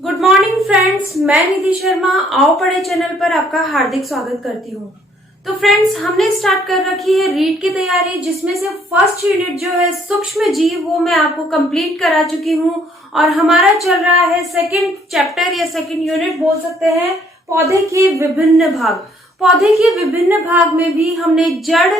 Good morning friends, मैं निधि शर्मा आओ पढ़े चैनल पर आपका हार्दिक स्वागत करती हूँ। तो फ्रेंड्स, हमने स्टार्ट कर रखी है रीड की तैयारी, जिसमें से फर्स्ट यूनिट जो है सूक्ष्म जीव वो मैं आपको कंप्लीट करा चुकी हूँ और हमारा चल रहा है सेकंड चैप्टर या सेकंड यूनिट बोल सकते हैं, पौधे के विभिन्न भाग। पौधे के विभिन्न भाग में भी हमने जड़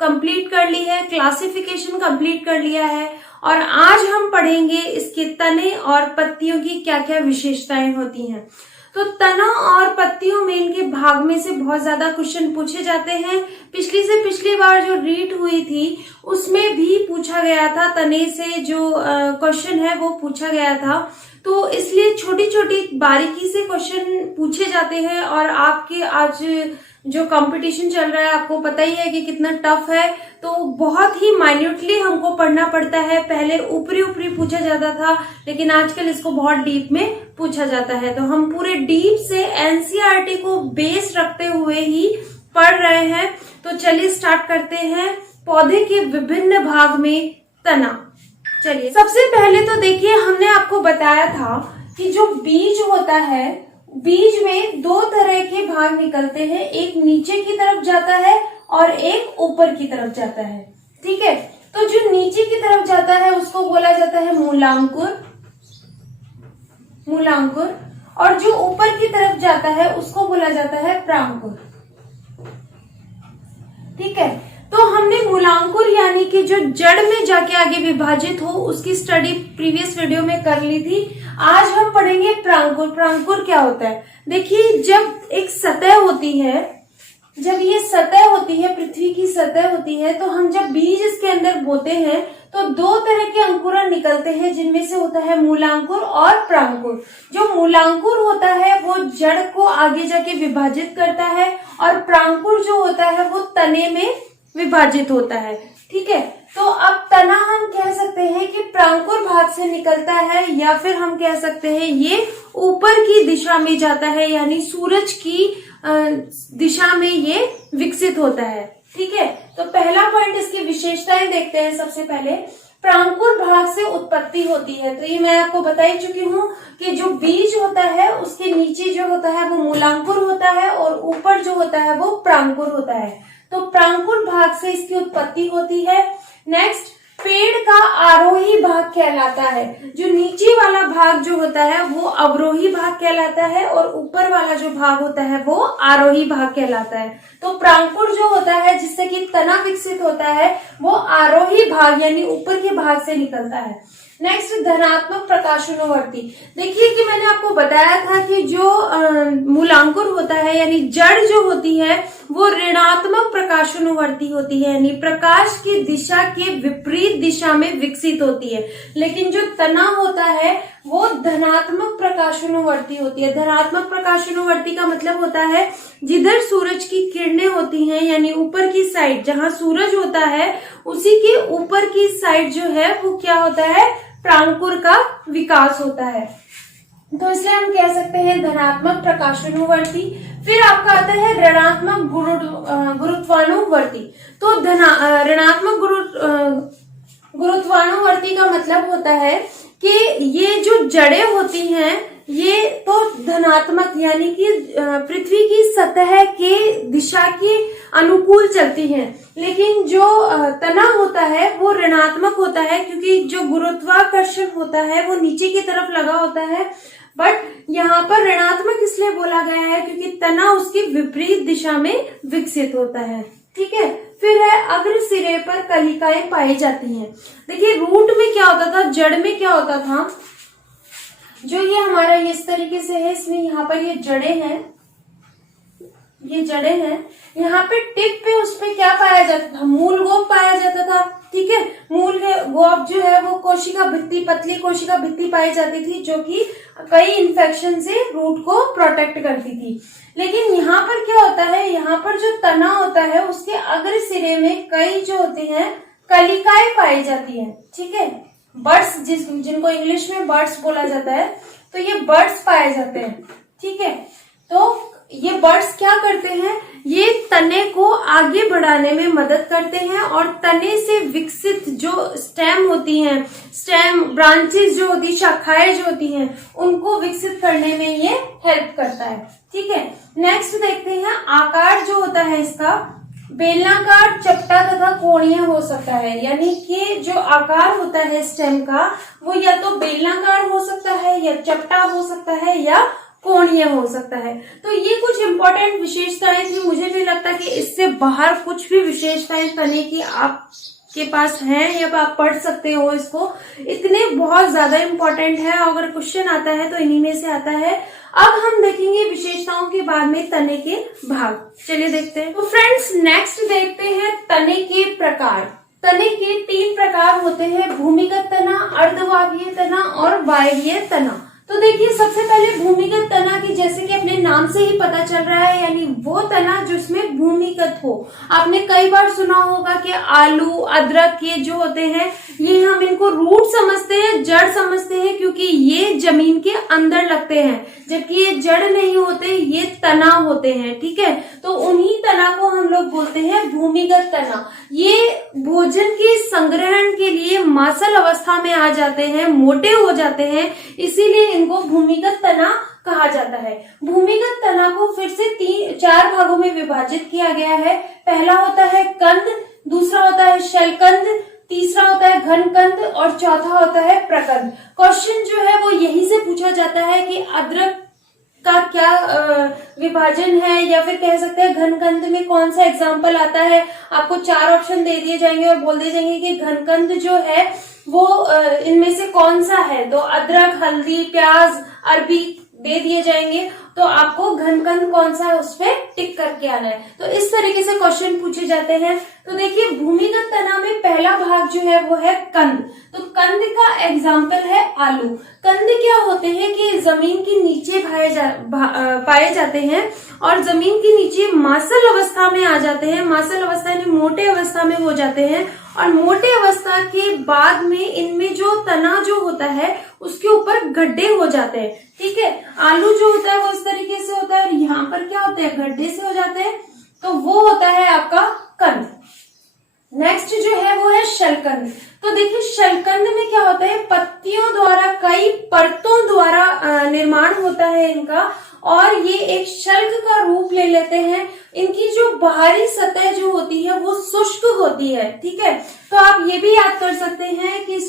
कंप्लीट कर ली है, क्लासिफिकेशन कंप्लीट कर लिया है और आज हम पढ़ेंगे इसके तने और पत्तियों की क्या क्या विशेषताएं होती हैं। तो तना और पत्तियों में इनके भाग में से बहुत ज्यादा क्वेश्चन पूछे जाते हैं। पिछली बार जो रीड हुई थी उसमें भी पूछा गया था, तने से जो क्वेश्चन है वो पूछा गया था। तो इसलिए छोटी छोटी बारीकी से क्वेश्चन पूछे जाते हैं और आपके आज जो कंपटीशन चल रहा है आपको पता ही है कि कितना टफ है, तो बहुत ही माइन्यूटली हमको पढ़ना पड़ता है। पहले ऊपरी ऊपरी पूछा जाता था, लेकिन आजकल इसको बहुत डीप में पूछा जाता है। तो हम पूरे डीप से एनसीईआरटी को बेस रखते हुए ही पढ़ रहे हैं। तो चलिए स्टार्ट करते हैं। पौधे के विभिन्न भाग में तना। चलिए सबसे पहले तो देखिए, हमने आपको बताया था कि जो बीज होता है, बीज में दो तरह के भाग निकलते हैं, एक नीचे की तरफ जाता है और एक ऊपर की तरफ जाता है। ठीक है, तो जो नीचे की तरफ जाता है उसको बोला जाता है मूलांकुर, मूलांकुर, और जो ऊपर की तरफ जाता है उसको बोला जाता है प्रांकुर। ठीक है, तो हमने मूलांकुर यानी कि जो जड़ में जाके आगे विभाजित हो उसकी स्टडी प्रीवियस वीडियो में कर ली थी। आज हम पढ़ेंगे प्रांकुर। प्रांकुर क्या होता है? देखिए, जब एक सतह होती है, जब ये सतह होती है, पृथ्वी की सतह होती है, तो हम जब बीज इसके अंदर बोते हैं तो दो तरह के अंकुरन निकलते हैं, जिनमें से होता है मूलांकुर और प्रांकुर। जो मूलांकुर होता है वो जड़ को आगे जाके विभाजित करता है और प्रांकुर जो होता है वो तने में विभाजित होता है। ठीक है, तो अब तना हम कह सकते हैं कि प्रांकुर भाग से निकलता है, या फिर हम कह सकते हैं ये ऊपर की दिशा में जाता है, यानी सूरज की दिशा में ये विकसित होता है। ठीक है, तो पहला पॉइंट इसकी विशेषताएं देखते हैं। सबसे पहले प्रांकुर भाग से उत्पत्ति होती है। तो ये मैं आपको बता ही चुकी हूँ कि जो बीज होता है उसके नीचे जो होता है वो मूलांकुर होता है और ऊपर जो होता है वो प्रांकुर होता है। तो प्रांकुर भाग से इसकी उत्पत्ति होती है। नेक्स्ट, पेड़ का आरोही भाग कहलाता है। जो नीचे वाला भाग जो होता है वो अवरोही भाग कहलाता है और ऊपर वाला जो भाग होता है वो आरोही भाग कहलाता है। तो प्रांकुर जो होता है जिससे कि तना विकसित होता है वो आरोही भाग यानी ऊपर के भाग से निकलता है। नेक्स्ट, धनात्मक प्रकाशानुवर्ती। देखिए कि मैंने आपको बताया था कि जो मूलांकुर होता है यानी जड़ जो होती है वो ऋणात्मक प्रकाशानुवर्ती होती है, यानी प्रकाश की दिशा के विपरीत दिशा में विकसित होती है। लेकिन जो तना होता है वो धनात्मक प्रकाशानुवर्ती होती है। धनात्मक प्रकाशानुवर्ती का मतलब होता है जिधर सूरज की किरणें होती हैं, यानी ऊपर की साइड जहां सूरज होता है उसी के ऊपर की साइड जो है वो क्या होता है, प्रांकुर का विकास होता है। तो इसलिए हम कह सकते हैं धनात्मक प्रकाशानुवर्ती। फिर आपका आता है ऋणात्मक गुरुत्वानुवर्ती। तो ऋणात्मक गुरुत्वानुवर्ती का मतलब होता है कि ये जो जड़ें होती हैं ये तो धनात्मक यानी कि पृथ्वी की सतह के दिशा के अनुकूल चलती हैं, लेकिन जो तना होता है वो ऋणात्मक होता है, क्योंकि जो गुरुत्वाकर्षण होता है वो नीचे की तरफ लगा होता है। बट यहाँ पर ऋणात्मक इसलिए बोला गया है क्योंकि तना उसकी विपरीत दिशा में विकसित होता है। ठीक है, फिर है अग्र सिरे पर कलिकाएं पाई जाती हैं। देखिए, रूट में क्या होता था, जड़ में क्या होता था, जो ये हमारा ये इस तरीके से है, इसमें यहाँ पर ये जड़ें हैं, ये जड़ें हैं। यहाँ पे टिप पे उस पे क्या पाया जाता था, मूल गोप पाया जाता था। ठीक है, मूल गोप जो है वो कोशिका भित्ति, पतली कोशिका भित्ति पाई जाती थी, जो कि कई इन्फेक्शन से रूट को प्रोटेक्ट करती थी। लेकिन यहाँ पर क्या होता है, यहाँ पर जो तना होता है उसके अग्र सिरे में कई जो होती हैं कलिकाएं पाई जाती हैं। ठीक है, बर्ड्स जिनको इंग्लिश में बर्ड्स बोला जाता है, तो ये बर्ड्स पाए जाते हैं। ठीक है, तो ये बर्ड्स क्या करते हैं, ये तने को आगे बढ़ाने में मदद करते हैं और तने से विकसित जो स्टेम होती हैं, स्टेम ब्रांचेस जो होती है, शाखाएं जो होती हैं, उनको विकसित करने में ये हेल्प करता है। ठीक है, नेक्स्ट देखते हैं, आकार जो होता है इसका बेलनाकार, चपटा तथा कोणीय हो सकता है। यानी कि जो आकार होता है स्टेम का वो या तो बेलनाकार हो सकता है, या चपटा हो सकता है, या कोणीय हो सकता है। तो ये कुछ इंपॉर्टेंट विशेषताएं थी। मुझे भी लगता है कि इससे बाहर कुछ भी विशेषताएं तने की आपके पास हैं या आप पढ़ सकते हो इसको, इतने बहुत ज्यादा इंपॉर्टेंट है। अगर क्वेश्चन आता है तो इन्हीं में से आता है। अब हम देखेंगे विशेषताओं के बाद में तने के भाग। चलिए देखते हैं। तो फ्रेंड्स नेक्स्ट देखते हैं तने के प्रकार। तने के 3 प्रकार होते हैं, भूमिगत तना, अर्धवायवीय तना और वायवीय तना। तो देखिए सबसे पहले भूमिगत तना की, जैसे कि अपने नाम से ही पता चल रहा है, यानी वो तना जिसमें भूमिगत हो। आपने कई बार सुना होगा कि आलू, अदरक ये जो होते हैं, ये हम इनको रूट समझते हैं, जड़ समझते हैं, क्योंकि ये जमीन के अंदर लगते हैं, जबकि ये जड़ नहीं होते, ये तना होते हैं। ठीक है, तो उन्हीं तना को हम लोग बोलते हैं भूमिगत तना। ये भोजन के संग्रहण के लिए मांसल अवस्था में आ जाते हैं, मोटे हो जाते हैं, इसीलिए इनको भूमिगत तना कहा जाता है। भूमिगत तना को फिर से 4 भागों में विभाजित किया गया है। पहला होता है कंद, दूसरा होता है शलकंद, तीसरा होता है घनकंद और चौथा होता है प्रकंद। क्वेश्चन जो है वो यही से पूछा जाता है कि अदरक का क्या विभाजन है, या फिर कह सकते हैं घनकंद में कौन सा एग्जाम्पल आता है। आपको 4 ऑप्शन दे दिए जाएंगे और बोल दिए जाएंगे कि घनकंद जो है वो इनमें से कौन सा है। तो अदरक, हल्दी, प्याज, अरबी दे दिए जाएंगे, तो आपको घनकंद कौन सा है उस पर टिक करके आना है। तो इस तरीके से क्वेश्चन पूछे जाते हैं। तो देखिए भूमिगत तना में पहला भाग जो है वो है कंद। तो कंद का एग्जाम्पल है आलू। कंद क्या होते हैं कि जमीन के नीचे पाए जाते हैं और जमीन के नीचे मांसल अवस्था में आ जाते हैं। मांसल अवस्था यानी मोटे अवस्था में हो जाते हैं, और मोटे अवस्था के बाद में इनमें जो तना जो होता है उसके ऊपर गड्ढे हो जाते हैं। ठीक है, आलू जो होता है वो इस तरीके से होता है, और यहाँ पर क्या होता है, गड्ढे से हो जाते हैं, तो वो होता है आपका कंद। नेक्स्ट जो है वो है शलकंद। तो देखिए शलकंद में क्या होता है, पत्तियों द्वारा कई परतों द्वारा निर्माण होता है इनका, और ये एक शल्क का रूप ले लेते हैं। इनकी जो बाहरी सतह जो होती है वो शुष्क होती है। ठीक है, तो आप ये भी याद कर सकते हैं कि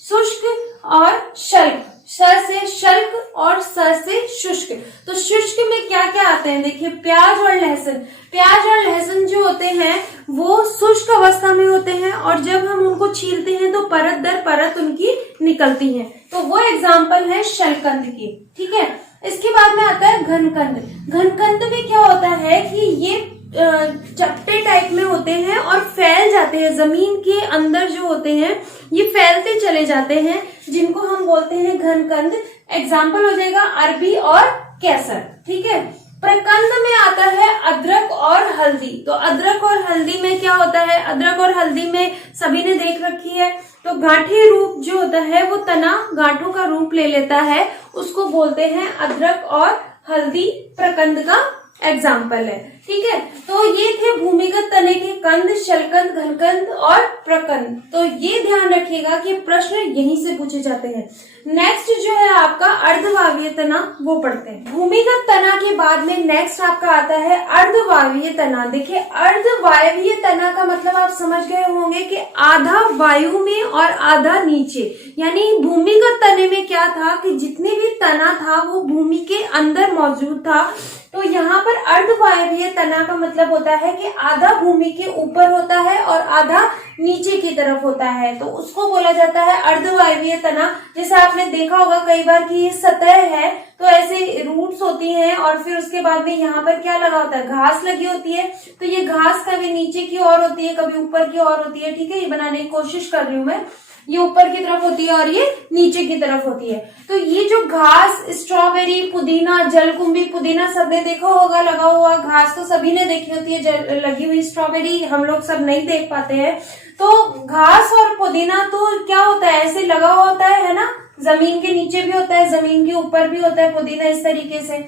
शुष्क और शल्क, श से शल्क और स से शुष्क। तो शुष्क में क्या क्या आते हैं, देखिए प्याज और लहसुन। प्याज और लहसुन जो होते हैं वो शुष्क अवस्था में होते हैं, और जब हम उनको छीलते हैं तो परत दर परत उनकी निकलती है। तो वो एग्जाम्पल है शलकंद की। ठीक है, इसके बाद में आता है घनकंद। घनकंद में क्या होता है कि ये चपटे टाइप में होते हैं और फैल जाते हैं, जमीन के अंदर जो होते हैं ये फैलते चले जाते हैं, जिनको हम बोलते हैं घनकंद। एग्जाम्पल हो जाएगा अरबी और केसर। ठीक है, प्रकंद में आता है अदरक और हल्दी। तो अदरक और हल्दी में क्या होता है, अदरक और हल्दी में सभी ने देख रखी है, तो गांठी रूप जो होता है वो तना गांठों का रूप ले लेता है, उसको बोलते हैं अदरक और हल्दी प्रकंद का एग्जाम्पल है। ठीक है, तो ये थे भूमिगत तने के कंद, शलकंद, घनकंद और प्रकंद। तो ये ध्यान रखिएगा कि प्रश्न यहीं से पूछे जाते हैं। नेक्स्ट जो है आपका अर्धवायवीय तना, वो पढ़ते हैं। भूमिगत तना के बाद में नेक्स्ट आपका आता है अर्धवायवीय तना। देखिए अर्धवायवीय तना का मतलब आप समझ गए होंगे कि आधा वायु में और आधा नीचे। यानी भूमिगत तने में क्या था कि जितने भी तना था वो भूमि के अंदर मौजूद था। तो यहाँ पर अर्धवायवीय तना का मतलब होता है कि आधा भूमि के ऊपर होता है और आधा नीचे की तरफ होता है, तो उसको बोला जाता है अर्धवायवीय तना। जैसे आपने देखा होगा कई बार कि ये सतह है तो ऐसे रूट्स होती हैं, और फिर उसके बाद में यहाँ पर क्या लगा होता है, घास लगी होती है। तो ये घास कभी नीचे की ओर होती है, कभी ऊपर की ओर होती है। ठीक है, ये बनाने की कोशिश कर रही हूँ मैं। ये ऊपर की तरफ होती है और ये नीचे की तरफ होती है। तो ये जो घास, स्ट्रॉबेरी, पुदीना, जलकुंभी, पुदीना सबने देखा होगा लगा हुआ घास, तो सभी ने देखी होती है लगी हुई। स्ट्रॉबेरी हम लोग सब नहीं देख पाते हैं। तो घास और पुदीना तो क्या होता है, ऐसे लगा हुआ होता है ना, जमीन के नीचे भी होता है, जमीन के ऊपर भी होता है पुदीना, इस तरीके से।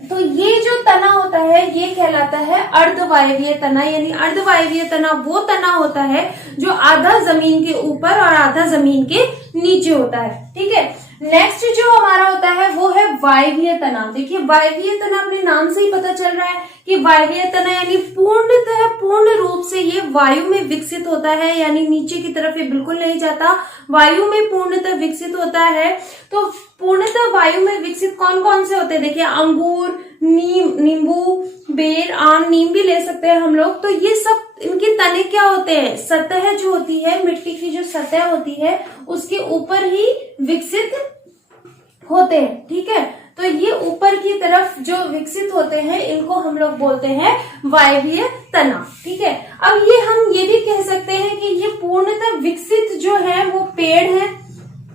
तो ये जो तना होता है ये कहलाता है अर्धवायवीय तना, यानी अर्धवायवीय तना वो तना होता है जो आधा जमीन के ऊपर और आधा जमीन के नीचे होता है। ठीक है, नेक्स्ट जो हमारा होता है वो है वायवीय तना। देखिए वायवीय तना अपने नाम से ही पता चल रहा है कि वायवीय तना यानी पूर्णतः पूर्ण रूप से ये वायु में विकसित होता है, यानी नीचे की तरफ ये बिल्कुल नहीं जाता, वायु में पूर्णतः विकसित होता है। तो पूर्णतः वायु में विकसित कौन कौन से होते हैं, देखिए अंगूर, नीम, नींबू, बेर, आम, नीम भी ले सकते हैं हम लोग। तो ये सब इनके तने क्या होते हैं, सतह जो होती है, मिट्टी की जो सतह होती है उसके ऊपर ही विकसित होते हैं। ठीक है, तो ये ऊपर की तरफ जो विकसित होते हैं इनको हम लोग बोलते हैं वायवीय तना। ठीक है, अब ये हम ये भी कह सकते हैं कि ये पूर्णतः विकसित जो है वो पेड़ है,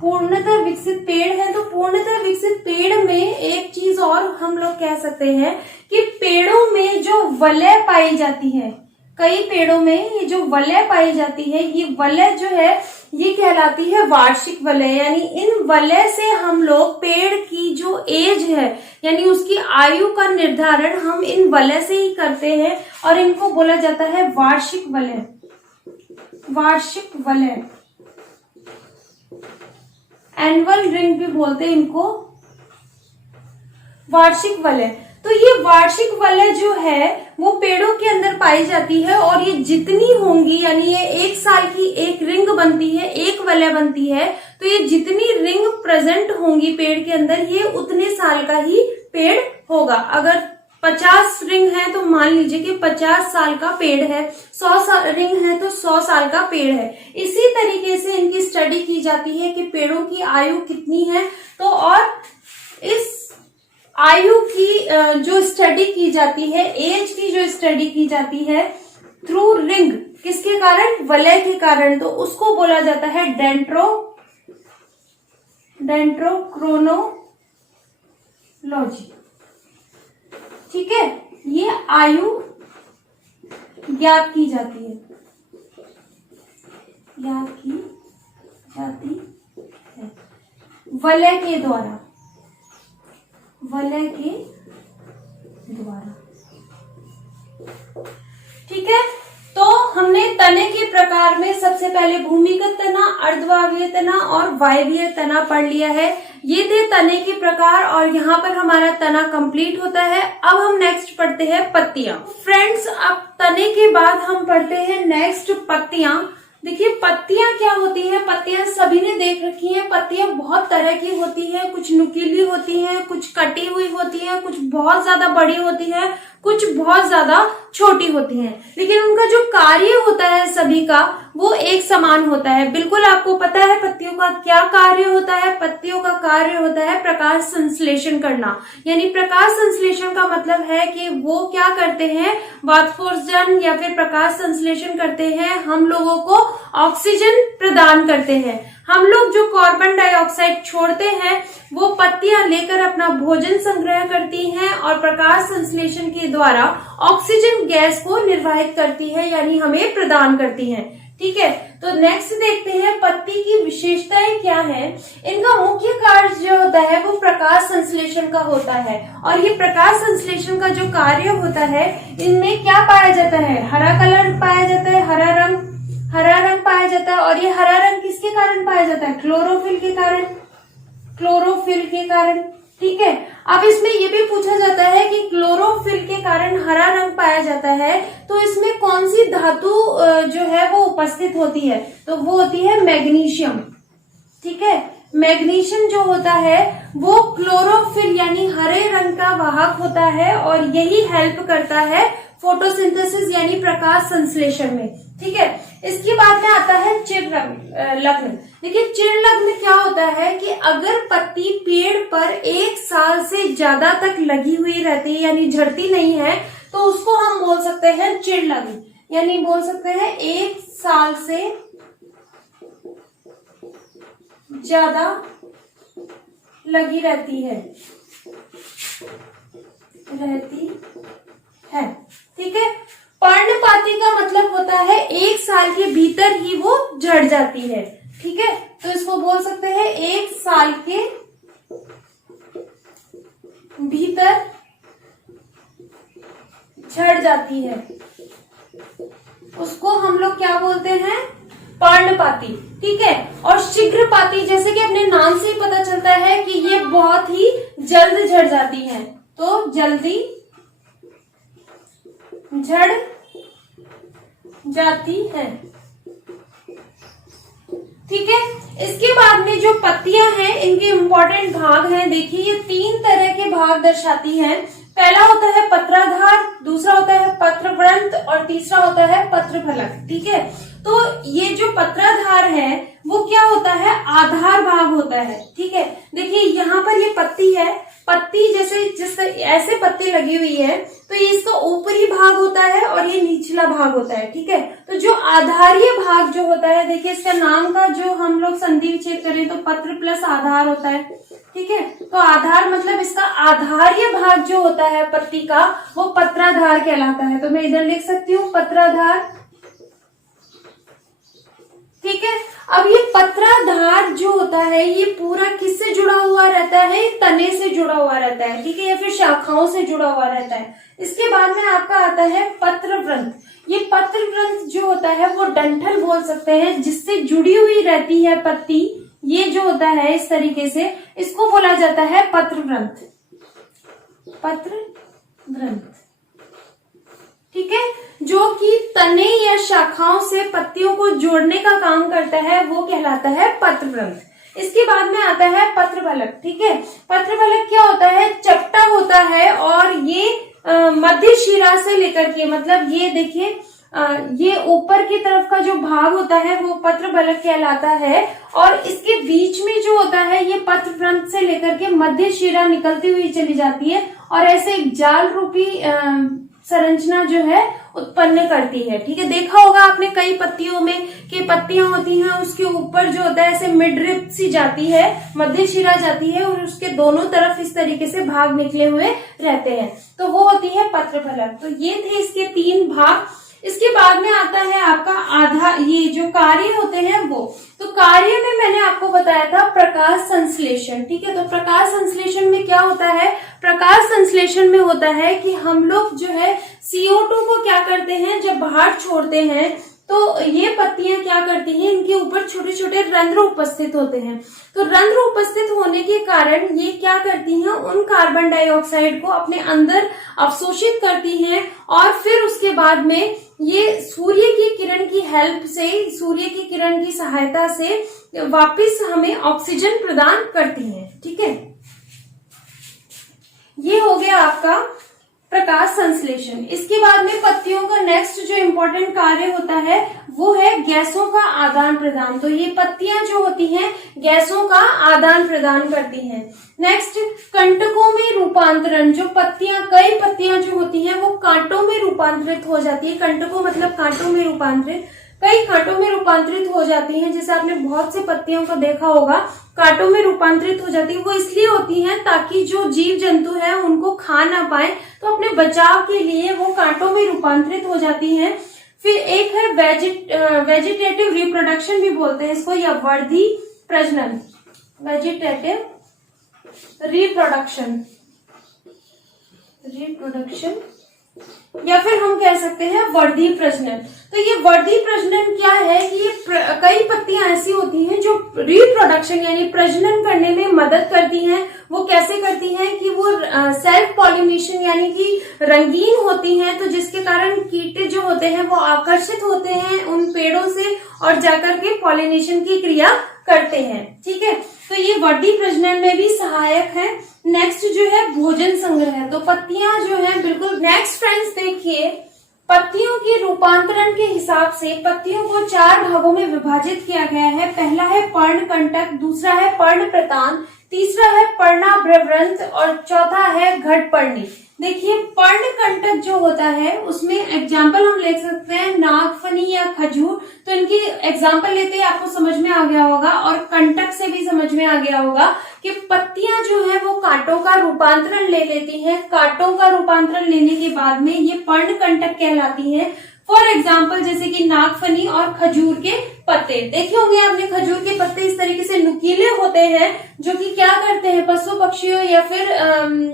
पूर्णतः विकसित पेड़ है। तो पूर्णतः विकसित पेड़ में एक चीज और हम लोग कह सकते हैं कि पेड़ों में जो वलय पाई जाती है, कई पेड़ों में ये जो वलय पाई जाती है, ये वलय जो है ये कहलाती है वार्षिक वलय, यानी इन वलय से हम लोग पेड़ की जो एज है यानी उसकी आयु का निर्धारण हम इन वलय से ही करते हैं और इनको बोला जाता है वार्षिक वलय, वार्षिक वलय, एनुअल रिंग भी बोलते हैं इनको, वार्षिक वलय। तो ये वार्षिक वलय जो है वो पेड़ों के अंदर पाई जाती है और ये जितनी होंगी, यानी ये एक साल की एक रिंग बनती है, एक वलय बनती है, तो ये जितनी रिंग प्रेजेंट होंगी पेड़ के अंदर ये उतने साल का ही पेड़ होगा। अगर 50 रिंग है तो मान लीजिए कि 50 साल का पेड़ है, 100 रिंग है तो 100 साल का पेड़ है। इसी तरीके से इनकी स्टडी की जाती है कि पेड़ों की आयु कितनी है। तो और इस आयु की जो स्टडी की जाती है, एज की जो स्टडी की जाती है थ्रू रिंग, किसके कारण, वलय के कारण, तो उसको बोला जाता है डेंड्रोक्रोनोलॉजी। ठीक है, ये आयु ज्ञात की जाती है, ज्ञात की जाती है वलय के द्वारा, वलय के द्वारा। ठीक है, तो हमने तने के प्रकार में सबसे पहले भूमिगत तना, अर्धवायवीय तना और वायवीय तना पढ़ लिया है। ये थे तने के प्रकार और यहाँ पर हमारा तना कंप्लीट होता है। अब हम नेक्स्ट पढ़ते हैं पत्तियां। फ्रेंड्स, अब तने के बाद हम पढ़ते हैं नेक्स्ट पत्तियां। देखिए पत्तियां क्या होती हैं, पत्तियां सभी ने देख रखी हैं। पत्तियां बहुत तरह की होती हैं, कुछ नुकीली होती हैं, कुछ कटी हुई होती हैं, कुछ बहुत ज्यादा बड़ी होती हैं, कुछ बहुत ज्यादा छोटी होती हैं, लेकिन उनका जो कार्य होता है सभी का वो एक समान होता है। बिल्कुल आपको पता है पत्तियों का क्या कार्य होता है। पत्तियों का कार्य होता है प्रकाश संश्लेषण करना, यानी प्रकाश संश्लेषण का मतलब है कि वो क्या करते हैं, वाष्पोत्सर्जन या फिर प्रकाश संश्लेषण करते हैं, हम लोगों को ऑक्सीजन प्रदान करते हैं। हम लोग जो कार्बन डाइऑक्साइड छोड़ते हैं वो पत्तियां लेकर अपना भोजन संग्रह करती हैं और प्रकाश संश्लेषण के द्वारा ऑक्सीजन गैस को निर्वाहित करती है, यानी हमें प्रदान करती हैं। ठीक है, तो नेक्स्ट देखते हैं पत्ती की विशेषताएं क्या है। इनका मुख्य कार्य जो होता है वो प्रकाश संश्लेषण का होता है और ये प्रकाश संश्लेषण का जो कार्य होता है इनमें क्या पाया जाता है, हरा कलर पाया जाता है, हरा रंग पाया जाता है। और ये हरा रंग किसके कारण पाया जाता है, क्लोरोफिल के कारण, क्लोरोफिल के कारण। ठीक है, अब इसमें ये भी पूछा जाता है कि क्लोरोफिल के कारण हरा रंग पाया जाता है तो इसमें कौन सी धातु जो है वो उपस्थित होती है, तो वो होती है मैग्नीशियम। ठीक है, मैग्नीशियम जो होता है वो क्लोरोफिल यानी हरे रंग का वाहक होता है और यही हेल्प करता है फोटोसिंथेसिस यानी प्रकाश संश्लेषण में। ठीक है, इसके बाद में आता है चिरलग्न। देखिए चिरलग्न क्या होता है कि अगर पत्ती पेड़ पर 1 साल से ज्यादा तक लगी हुई रहती है यानी झड़ती नहीं है तो उसको हम बोल सकते हैं चिरलग्न, यानी बोल सकते हैं 1 साल से ज्यादा लगी रहती है। ठीक है, पर्णपाती का मतलब होता है 1 साल के भीतर ही वो झड़ जाती है। ठीक है, तो इसको बोल सकते हैं 1 साल के भीतर जाती है उसको हम लोग क्या बोलते हैं, पर्णपाती। ठीक है, और शीघ्रपाती जैसे कि अपने नाम से ही पता चलता है कि ये बहुत ही जल्द झड़ जाती है, तो जल्दी झड़ जाती है। ठीक है, इसके बाद में जो पत्तियां हैं इनके इंपॉर्टेंट भाग हैं। देखिए ये 3 तरह के भाग दर्शाती हैं। पहला होता है पत्राधार, दूसरा होता है पत्रवृंत और तीसरा होता है पत्रफलक। ठीक है, तो ये जो पत्राधार है वो क्या होता है, आधार भाग होता है। ठीक है, देखिए यहाँ पर ये पत्ती है, पत्ती जैसे जिस ऐसे पत्ती लगी हुई है तो ये इसका ऊपरी भाग होता है और ये निचला भाग होता है। ठीक है, तो जो आधारीय भाग जो होता है, देखिए इसका नाम का जो हम लोग संधि विच्छेद करें तो पत्र प्लस आधार होता है। ठीक है, तो आधार मतलब इसका आधारीय भाग जो होता है पत्ती का वो पत्राधार कहलाता है। तो मैं इधर लिख सकती हूँ पत्राधार। ठीक है, अब ये पत्राधार जो होता है ये पूरा किससे जुड़ा हुआ रहता है, तने से जुड़ा हुआ रहता है। ठीक है, या फिर शाखाओं से जुड़ा हुआ रहता है। इसके बाद में आपका आता है पत्रवृंत। ये पत्रवृंत जो होता है वो डंठल बोल सकते हैं, जिससे जुड़ी हुई रहती है पत्ती। ये जो होता है इस तरीके से, इसको बोला जाता है पत्रवृंत, पत्रवृंत। ठीक है, जो कि तने या शाखाओं से पत्तियों को जोड़ने का काम करता है वो कहलाता है पत्रवृंत। इसके बाद में आता है पत्रफलक। ठीक है, पत्रफलक क्या होता है, चपटा होता है और ये मध्य शिरा से लेकर के, मतलब ये देखिए ये ऊपर की तरफ का जो भाग होता है वो पत्रफलक कहलाता है, और इसके बीच में जो होता है ये पत्रवृंत से लेकर के मध्य शिरा निकलती हुई चली जाती है और ऐसे एक जाल रूपी संरचना जो है उत्पन्न करती है। ठीक है, देखा होगा आपने कई पत्तियों में कि पत्तियां होती हैं उसके ऊपर जो होता है ऐसे मिडरिप सी जाती है, मध्य शिरा जाती है और उसके दोनों तरफ इस तरीके से भाग निकले हुए रहते हैं, तो वो होती है पत्रफलक। तो ये थे इसके 3 भाग। इसके बाद में आता है आपका आधार, ये जो कार्य होते हैं वो, तो कार्य में मैंने आपको बताया था प्रकाश संश्लेषण। ठीक है, तो प्रकाश संश्लेषण में क्या होता है, प्रकाश संश्लेषण में होता है कि हम लोग जो है CO2 को क्या करते हैं, जब बाहर छोड़ते हैं तो ये पत्तियां क्या करती हैं, इनके ऊपर छोटे छोटे रंध्र उपस्थित होते हैं। तो रंध्र उपस्थित होने के कारण ये क्या करती हैं, उन कार्बन डाइऑक्साइड को अपने अंदर अवशोषित करती हैं और फिर उसके बाद में ये सूर्य की किरण की हेल्प से, सूर्य की किरण की सहायता से वापस हमें ऑक्सीजन प्रदान करती हैं। ठीक है, ये हो गया आपका प्रकाश संश्लेषण। इसके बाद में पत्तियों का नेक्स्ट जो इम्पोर्टेंट कार्य होता है वो है गैसों का आदान प्रदान। तो ये पत्तियां जो होती हैं गैसों का आदान प्रदान करती हैं। नेक्स्ट कंटकों में रूपांतरण, जो पत्तियां, कई पत्तियां जो होती हैं वो कांटों में रूपांतरित हो जाती है। कंटकों मतलब कांटों में रूपांतरित, कई कांटों में रूपांतरित हो जाती हैं। जैसे आपने बहुत से पत्तियों को देखा होगा कांटों में रूपांतरित हो जाती है। वो इसलिए होती हैं ताकि जो जीव जंतु है उनको खा ना पाए, तो अपने बचाव के लिए वो कांटों में रूपांतरित हो जाती हैं। फिर एक है वेजिटेटिव रिप्रोडक्शन भी बोलते हैं इसको, या वर्धी प्रजनन, वेजिटेटिव रिप्रोडक्शन, या फिर हम कह सकते हैं वर्धी प्रजनन। तो ये वर्धी प्रजनन क्या है कि ये कई पत्तियां ऐसी होती हैं जो रिप्रोडक्शन यानी प्रजनन करने में मदद करती हैं। वो कैसे करती हैं कि वो सेल्फ पॉलिनेशन यानी कि रंगीन होती हैं, तो जिसके कारण कीट जो होते हैं वो आकर्षित होते हैं उन पेड़ों से और जाकर के पॉलिनेशन की क्रिया करते हैं। ठीक है, तो ये वर्धी प्रजनन में भी सहायक है। नेक्स्ट जो है भोजन संग्रह, तो पत्तियां जो है बिल्कुल। नेक्स्ट फ्रेंड्स देखिए, पत्तियों के रूपांतरण के हिसाब से पत्तियों को 4 भागों में विभाजित किया गया है। पहला है पर्णकंटक, दूसरा है पर्णप्रतान, तीसरा है पर्णाभ्रवृंत और चौथा है घटपर्णी। देखिए पर्णकंटक जो होता है उसमें एग्जाम्पल हम ले सकते हैं नागफनी या खजूर, तो इनकी एग्जाम्पल लेते ही आपको समझ में आ गया होगा और कंटक से भी समझ में आ गया होगा कि पत्तियां जो है वो कांटों का रूपांतरण ले लेती हैं। कांटों का रूपांतरण लेने के बाद में ये पर्णकंटक कहलाती हैं। फॉर एग्जाम्पल जैसे कि नागफनी और खजूर के पत्ते देखे होंगे आपने। खजूर के पत्ते इस तरीके से नुकीले होते हैं जो कि क्या करते हैं, पशु पक्षियों या फिर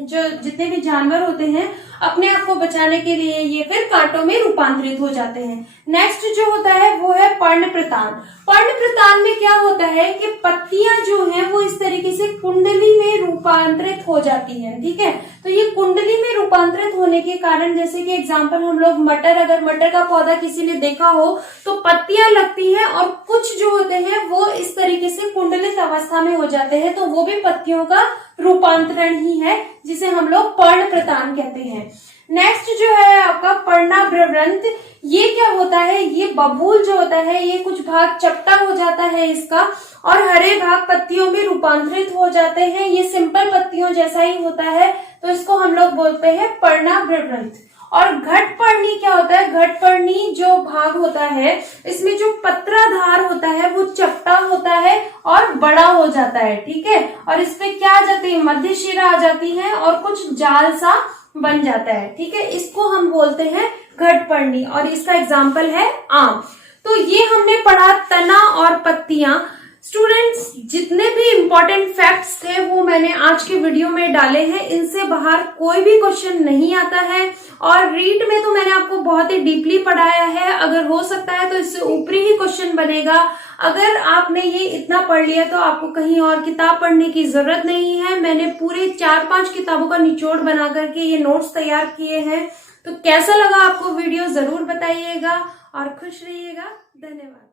जो जितने भी जानवर होते हैं अपने आप को बचाने के लिए ये फिर कांटों में रूपांतरित हो जाते हैं। नेक्स्ट जो होता है वो है पर्णप्रतान। पर्णप्रतान में क्या होता है कि पत्तियां जो हैं वो इस तरीके से कुंडली में रूपांतरित हो जाती हैं, ठीक है। तो ये कुंडली में रूपांतरित होने के कारण, जैसे कि एग्जांपल हम लोग मटर, अगर मटर का पौधा किसी ने देखा हो तो पत्तियां लगती हैं और कुछ जो होते हैं वो इस तरीके से कुंडलित अवस्था में हो जाते हैं, तो वो भी पत्तियों का रूपांतरण ही है, जिसे हम लोग पर्णप्रतान कहते हैं। नेक्स्ट जो है आपका पर्णाभ्रवंत। ये क्या होता है, ये बबूल जो होता है ये कुछ भाग चपटा हो जाता है इसका और हरे भाग पत्तियों में रूपांतरित हो जाते हैं। ये सिंपल पत्तियों जैसा ही होता है, तो इसको हम लोग बोलते हैं पर्णाभ्रवंत। और घटपर्णी क्या होता है, घटपर्णी जो भाग होता है इसमें जो पत्राधार होता है वो चपटा होता है और बड़ा हो जाता है, ठीक है। और इसपे क्या आ जाती है, मध्य शिरा आ जाती है और कुछ जाल सा बन जाता है, ठीक है। इसको हम बोलते हैं घटपर्णी और इसका एग्जाम्पल है आम। तो ये हमने पढ़ा तना और पत्तियां। स्टूडेंट्स, जितने भी इम्पोर्टेंट फैक्ट्स थे वो मैंने आज के वीडियो में डाले हैं। इनसे बाहर कोई भी क्वेश्चन नहीं आता है और रीड में तो मैंने आपको बहुत ही डीपली पढ़ाया है। अगर हो सकता है तो इससे ऊपरी ही क्वेश्चन बनेगा। अगर आपने ये इतना पढ़ लिया तो आपको कहीं और किताब पढ़ने की जरूरत नहीं है। मैंने पूरे 4-5 किताबों का निचोड़ बना करके ये नोट्स तैयार किए हैं। तो कैसा लगा आपको वीडियो जरूर बताइएगा और खुश रहिएगा। धन्यवाद।